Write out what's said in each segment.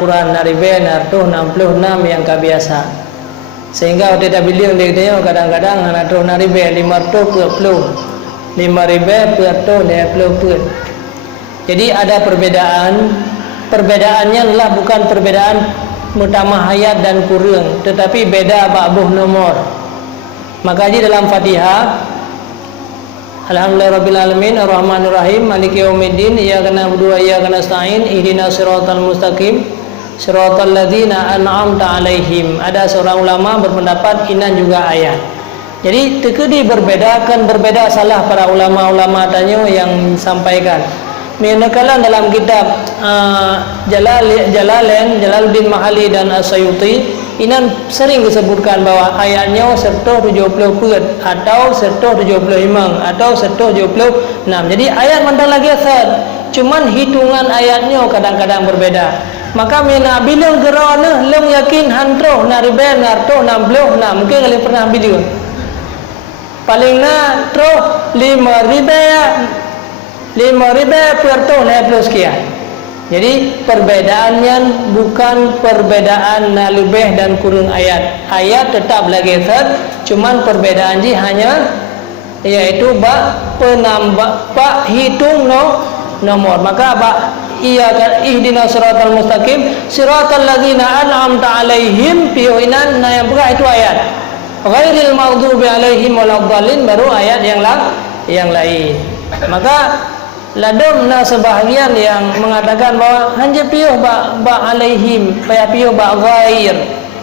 Quran naribe nartuh 66 yang kebiasa. Sehingga waktu kita bilang dia kadang-kadang nartuh naribe 540 5,000 Jadi ada perbedaan. Perbedaannya adalah bukan perbedaan mutama hayat dan kurang, tetapi beda ba'buh nomor. Maka di dalam Fatihah, Alhamdulillahirabbil alamin arrahmanir rahim maliki yaumiddin iyyaka na'budu wa iyyaka nasta'in ihdinas siratal mustaqim siratal ladzina an'amta 'alaihim. Ada seorang ulama berpendapat inan juga ayat. Jadi tekedi berbedakan berbeda salah para ulama-ulama tanya yang sampaikan. Manakala dalam kitab Jalaluddin Mahali dan As-Sayuti inan sering disebutkan bahwa ayatnya serta 70 atau serta 75 atau serta 76. Jadi ayat mantan lagi asal, cuman hitungan ayatnya kadang-kadang berbeda. Maka mina bilang gerana lem yakin hantro naribe narto 66 mungkin kalian pernah bilang. Paling na tro 5,000 perto plus sekian. Jadi perbedaannya bukan perbedaan lebih dan kurang ayat. Ayat tetap lagi sat, cuman perbedaan ji hanya yaitu penambah hitung nomor. Maka iya ihdinas siratal mustaqim siratal ladzina an'amta 'alaihim piuinan yang bukan itu ayat. Ghairil maghdubi 'alaihim waladdallin baru ayat yang lain. Maka ladam na sebahagian yang mengatakan bahwa hanya piuh ba alaihim piuh ba ghair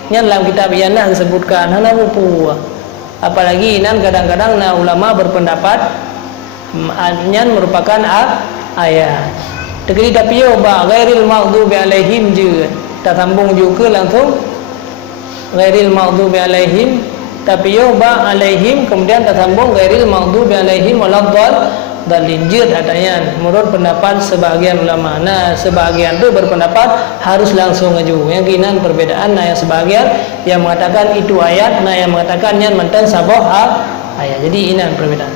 nya dalam kitab Yanah disebutkan hana rupu. Apalagi nan kadang-kadang na ulama berpendapat nyan merupakan ayat. Tegeri da piuh ba ghairil maghdubi alaihim je tak sambung juga langsung ghairil maghdubi alaihim tapi piuh ba alaihim kemudian tak sambung ghairil maghdubi alaihim waladdallin dan linjir adanya menurut pendapat sebahagian ulama. Nah sebahagian itu berpendapat harus langsung ngeju. Yang kinan perbedaan. Nah yang sebahagian yang mengatakan itu ayat, nah yang mengatakan yang mantan sabah ayat. Jadi inan perbedaan.